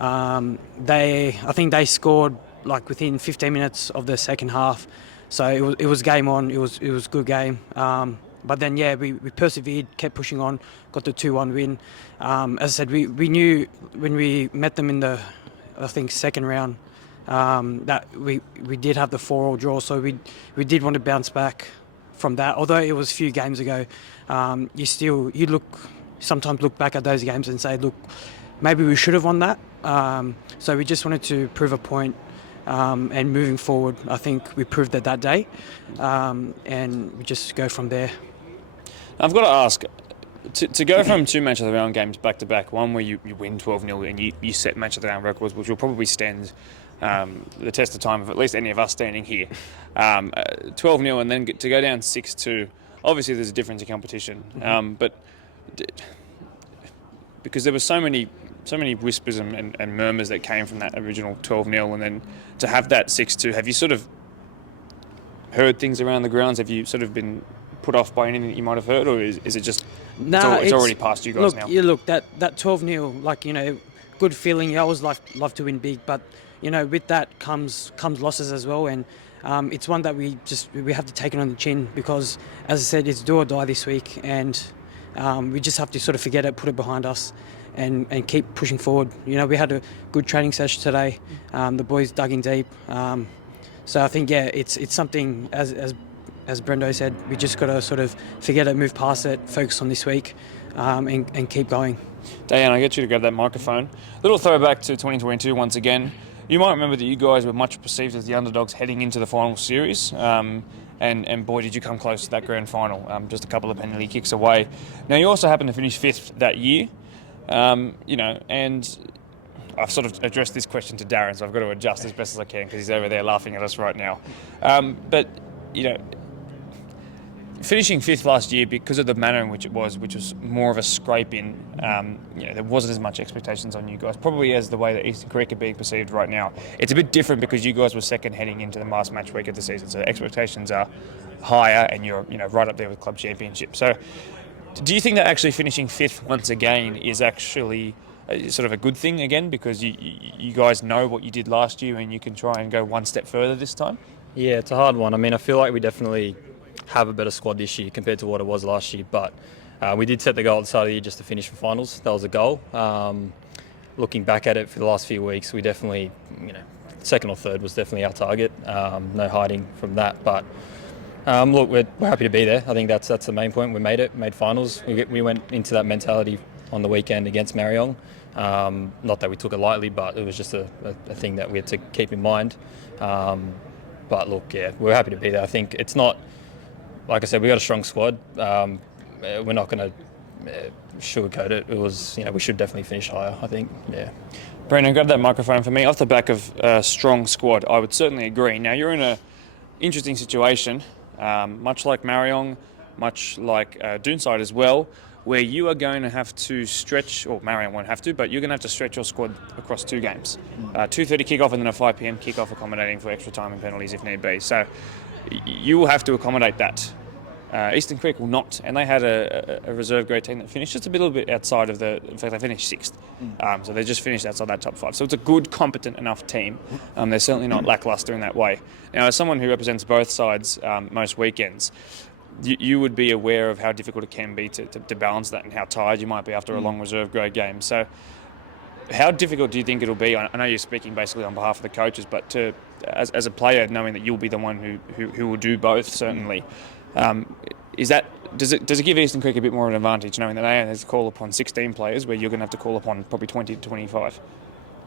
I think they scored like within 15 minutes of the second half. So it was game on. It was a good game. But then we persevered, kept pushing on, got the 2-1 win. As I said, we knew when we met them in the second round. That we did have the 4-4 draw, so we did want to bounce back from that. Although it was a few games ago, you sometimes look back at those games and say, look, maybe we should have won that. So we just wanted to prove a point, and moving forward, I think we proved that day, and we just go from there. I've got to ask, to go from 2 match of the round games back to back, one where you win 12-0 and you set match of the round records, which will probably stand the test of time of at least any of us standing here. 12-0 and then to go down 6-2. Obviously, there's a difference in competition, but because there were so many whispers and murmurs that came from that original 12-0, and then to have that 6-2, have you sort of heard things around the grounds? Have you sort of been put off by anything that you might have heard, or is it just it's already past you guys now? Look, that 12-0, good feeling. You always love to win big, but with that comes losses as well, and it's one that we have to take it on the chin, because, as I said, it's do or die this week, and we just have to sort of forget it, put it behind us, and keep pushing forward. We had a good training session today. The boys dug in deep, so I think it's something as Brendo said, we just got to sort of forget it, move past it, focus on this week, and keep going. Diane, I get you to grab that microphone. Little throwback to 2022 once again. You might remember that you guys were much perceived as the underdogs heading into the final series. And boy, did you come close to that grand final, just a couple of penalty kicks away. Now, you also happened to finish 5th that year, and I've sort of addressed this question to Darren, so I've got to adjust as best as I can because he's over there laughing at us right now. But finishing 5th last year, because of the manner in which it was, which was more of a scrape-in, there wasn't as much expectations on you guys, probably as the way that Eastern Creek are being perceived right now. It's a bit different because you guys were second heading into the last match week of the season, so expectations are higher and you're right up there with club championship. So do you think that actually finishing 5th once again is actually sort of a good thing again, because you guys know what you did last year and you can try and go one step further this time? Yeah, it's a hard one. I mean, I feel like we definitely have a better squad this year compared to what it was last year, but we did set the goal at the start of the year just to finish for finals. That was a goal. Looking back at it for the last few weeks, we definitely, second or third was definitely our target. No hiding from that, but look, we're happy to be there. I think that's the main point. We made finals. We went into that mentality on the weekend against Mariong. Not that we took it lightly, but it was just a thing that we had to keep in mind. But look, yeah, we're happy to be there. I think it's not, like I said, we got a strong squad. We're not going to sugarcoat it. It was, we should definitely finish higher, I think, yeah. Brendan, grab that microphone for me. Off the back of a strong squad, I would certainly agree. Now, you're in an interesting situation, much like Mariong, much like Doonside as well, where you are going to have to stretch, or Marion won't have to, but you're going to have to stretch your squad across 2 games. 2:30 kickoff and then a 5 p.m. kickoff, accommodating for extra time and penalties if need be. So you will have to accommodate that. Eastern Creek will not, and they had a reserve grade team that finished just a little bit outside of in fact, they finished 6th. So they just finished outside that top 5. So it's a good, competent enough team. They're certainly not lacklustre in that way. Now, as someone who represents both sides most weekends, you would be aware of how difficult it can be to balance that and how tired you might be after a long reserve grade game. So how difficult do you think it'll be? I know you're speaking basically on behalf of the coaches, but as a player, knowing that you'll be the one who will do both, certainly, does it give Eastern Creek a bit more of an advantage, knowing that they have to call upon 16 players where you're going to have to call upon probably 20 to 25?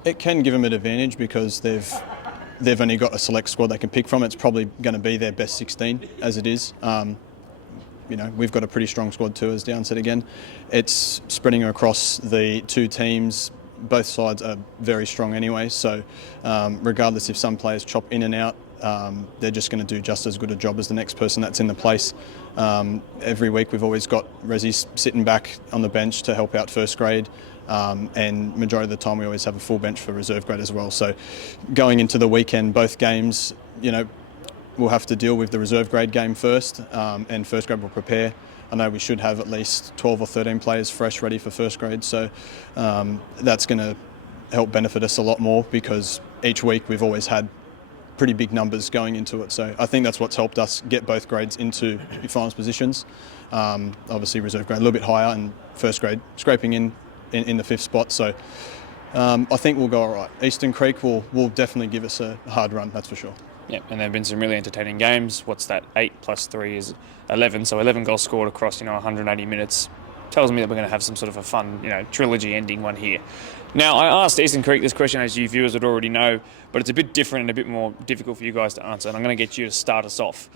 It can give them an advantage because they've only got a select squad they can pick from. It's probably going to be their best 16 as it is. We've got a pretty strong squad too, as Dan said again. It's spreading across the 2 teams. Both sides are very strong anyway, so regardless if some players chop in and out, they're just going to do just as good a job as the next person that's in the place. Every week we've always got Rezzies sitting back on the bench to help out first grade, and majority of the time we always have a full bench for reserve grade as well. So going into the weekend, both games, we'll have to deal with the reserve grade game first, and first grade will prepare. I know we should have at least 12 or 13 players fresh ready for first grade, so that's going to help benefit us a lot more because each week we've always had pretty big numbers going into it. So I think that's what's helped us get both grades into your finals positions. Obviously reserve grade a little bit higher and first grade scraping in the 5th spot. So I think we'll go all right. Eastern Creek will definitely give us a hard run, that's for sure. Yeah, and there have been some really entertaining games. What's that? 8 plus 3 is 11. So 11 goals scored across 180 minutes. Tells me that we're going to have some sort of a fun trilogy ending one here. Now, I asked Eastern Creek this question, as you viewers would already know, but it's a bit different and a bit more difficult for you guys to answer, and I'm going to get you to start us off.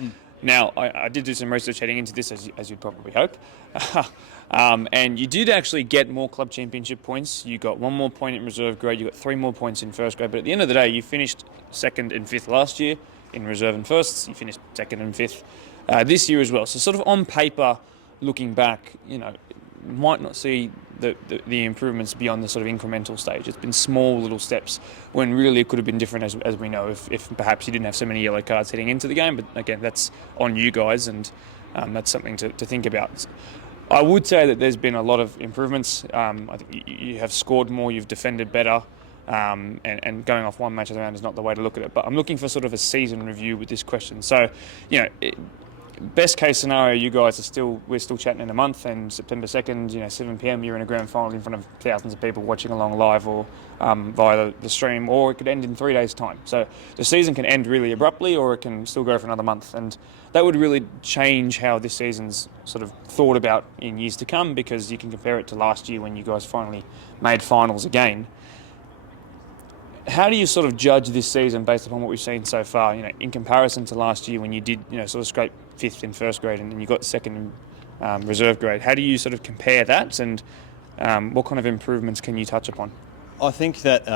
Now, I did do some research heading into this, as you'd probably hope. And you did actually get more club championship points. You got 1 more point in reserve grade. You got 3 more points in first grade. But at the end of the day, you finished 2nd and 5th last year in reserve and firsts. You finished 2nd and 5th this year as well. So sort of on paper, looking back, might not see the improvements beyond the sort of incremental stage. It's been small little steps when really it could have been different, as we know, if perhaps you didn't have so many yellow cards heading into the game. But again, that's on you guys, and that's something to think about. I would say that there's been a lot of improvements. I think you have scored more, you've defended better, and going off one match around is not the way to look at it. But I'm looking for sort of a season review with this question. So, best case scenario, you guys we're still chatting in a month, and September 2nd, 7 p.m, you're in a grand final in front of thousands of people watching along live or via the stream, or it could end in 3 days' time. So the season can end really abruptly, or it can still go for another month. And that would really change how this season's sort of thought about in years to come, because you can compare it to last year when you guys finally made finals again. How do you sort of judge this season based upon what we've seen so far? In comparison to last year when you did, sort of scrape 5th in first grade and then you got 2nd in reserve grade. How do you sort of compare that, and what kind of improvements can you touch upon? I think that,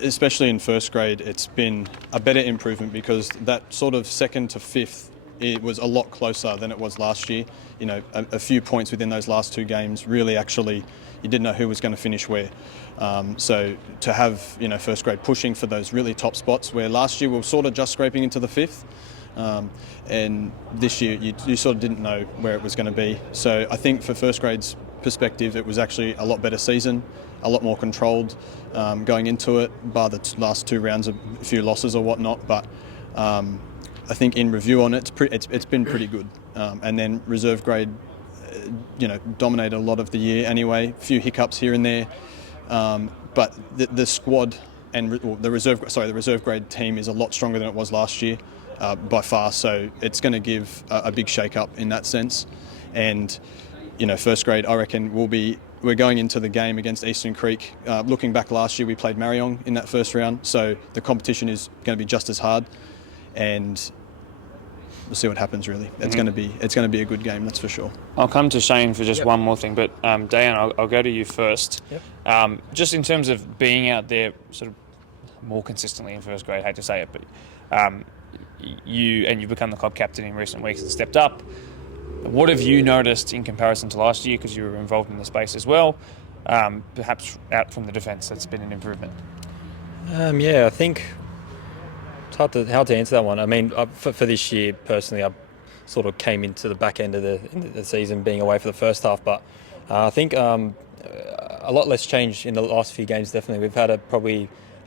especially in first grade, it's been a better improvement because that sort of 2nd to 5th, it was a lot closer than it was last year. A few points within those last 2 games, really actually, you didn't know who was going to finish where. So to have, first grade pushing for those really top spots, where last year we were sort of just scraping into the 5th, and this year you sort of didn't know where it was going to be. So I think for first grade's perspective, it was actually a lot better season, a lot more controlled going into it, bar the last 2 rounds of a few losses or whatnot. But I think in review on it, it's been pretty good. And then reserve grade, dominated a lot of the year anyway. A few hiccups here and there, but the squad and the reserve grade team is a lot stronger than it was last year by far. So it's going to give a big shake up in that sense. And first grade, I reckon we're going into the game against Eastern Creek. Looking back last year, we played Mariong in that first round, so the competition is going to be just as hard. And we'll see what happens. Really, it's going to be a good game, that's for sure. I'll come to Shane for just one more thing, but Diane, I'll go to you first. Yep. Just in terms of being out there, sort of more consistently in first grade. I hate to say it, but you've become the club captain in recent weeks and stepped up. What have you noticed in comparison to last year, because you were involved in the space as well? Perhaps out from the defence, that's been an improvement. I think it's hard to answer that one. I mean, for this year, personally, I sort of came into the back end of the season being away for the first half, but I think a lot less change in the last few games, definitely. We've had I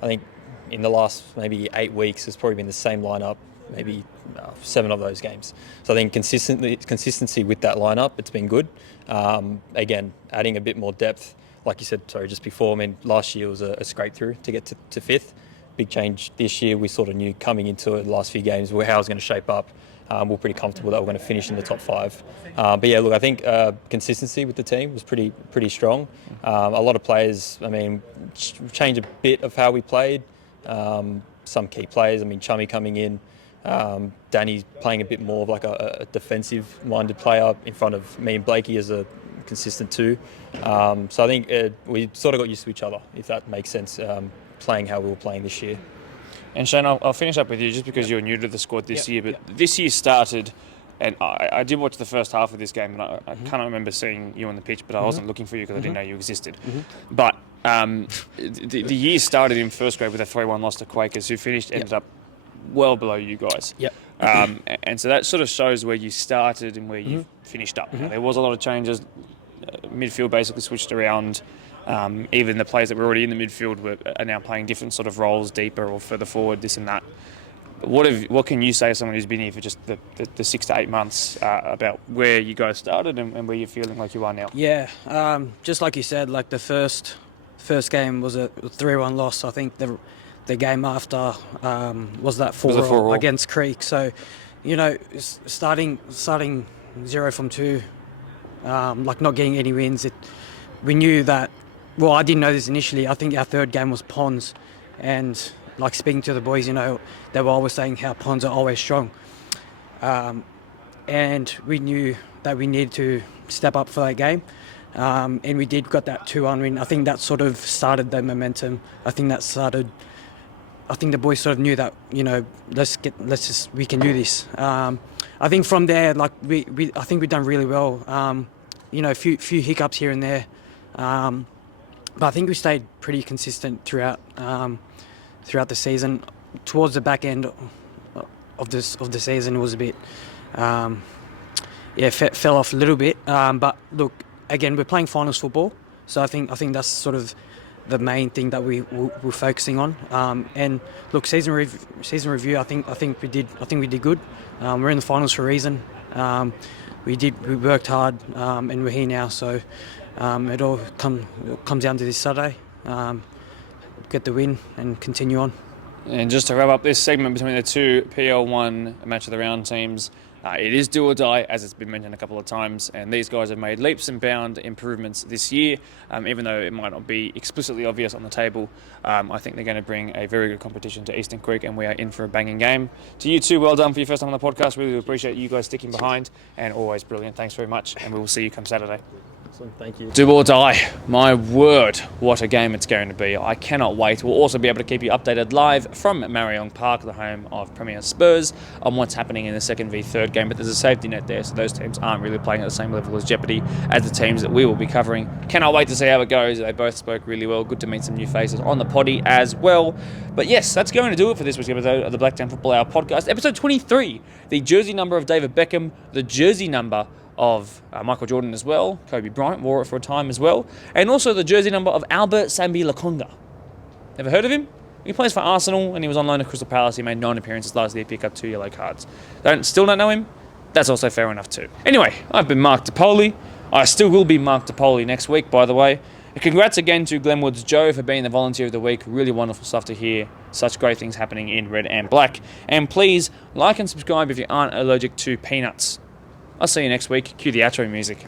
think in the last maybe 8 weeks, it's probably been the same lineup, maybe 7 of those games. So I think consistency with that lineup, it's been good. Again, adding a bit more depth, like you said, just before. I mean, last year was a scrape through to get to 5th. Big change this year. We sort of knew coming into it the last few games how it was going to shape up. We're pretty comfortable that we're going to finish in the top 5. But yeah, look, I think consistency with the team was pretty strong. A lot of players, changed a bit of how we played. Some key players, 𝐓𝐈𝐓𝐋𝐄 coming in. Danny's playing a bit more of like a defensive-minded player in front of me and Blakey as a consistent 2. So I think we sort of got used to each other, if that makes sense, playing how we were playing this year. And Shane, I'll finish up with you just because you're new to the squad this year, but this year started, and I did watch the first half of this game, and I can't remember seeing you on the pitch, but I wasn't looking for you because I didn't know you existed. But the year started in first grade with a 3-1 loss to Quakers, who ended up well below you guys. And so that sort of shows where you started and where you finished up. There was a lot of changes. Midfield basically switched around. Even the players that were already in the midfield are now playing different sort of roles, deeper or further forward, this and that. What can you say as someone who's been here for just the 6 to 8 months about where you guys started and where you're feeling like you are now? Yeah, just like you said, like the first game was a 3-1 loss. I think the game after was that 4-4 against Creek. So, starting 0 from 2, like not getting any wins, we knew that. Well, I didn't know this initially. I think our third game was Ponds, and like speaking to the boys, they were always saying how Ponds are always strong, and we knew that we needed to step up for that game, and we did. Got that 2-1 win. I think that sort of started the momentum. I think the boys sort of knew that we can do this. I think from there, like I think we've done really well. A few hiccups here and there. But I think we stayed pretty consistent throughout the season. Towards the back end of the season, it was a bit, fell off a little bit. But look, again, we're playing finals football, so I think that's sort of the main thing that we're focusing on. And look, season review. I think we did good. We're in the finals for a reason. We worked hard, and we're here now. So. It all comes down to this Saturday, get the win and continue on. And just to wrap up this segment between the two PL1 match of the round teams, It is do or die, as it's been mentioned a couple of times, and these guys have made leaps and bound improvements this year, even though it might not be explicitly obvious on the table. I think they're going to bring a very good competition to Eastern Creek, and we are in for a banging game. To you two, well done for your first time on the podcast. Really appreciate you guys sticking behind, and always brilliant. Thanks very much, and we will see you come Saturday. Excellent, thank you. Do or die. My word, what a game it's going to be. I cannot wait. We'll also be able to keep you updated live from Marion Park, the home of Premier Spurs, on what's happening in the second v third game. But there's a safety net there, so those teams aren't really playing at the same level as Jeopardy as the teams that we will be covering. Cannot wait to see how it goes. They both spoke really well. Good to meet some new faces on the potty as well. But yes, that's going to do it for this week's episode of the Blacktown Football Hour podcast. Episode 23, the jersey number of David Beckham, the jersey number of Michael Jordan as well. Kobe Bryant wore it for a time as well. And also the jersey number of Albert Sambi Lokonga. Never heard of him? He plays for Arsenal and he was on loan at Crystal Palace. He made 9 appearances last year, picked up 2 yellow cards. Still don't know him? That's also fair enough too. Anyway, I've been Mark DePoli. I still will be Mark DePoli next week, by the way. Congrats again to Glenwood's Joe for being the Volunteer of the Week. Really wonderful stuff to hear. Such great things happening in red and black. And please like and subscribe if you aren't allergic to peanuts. I'll see you next week. Cue the outro music.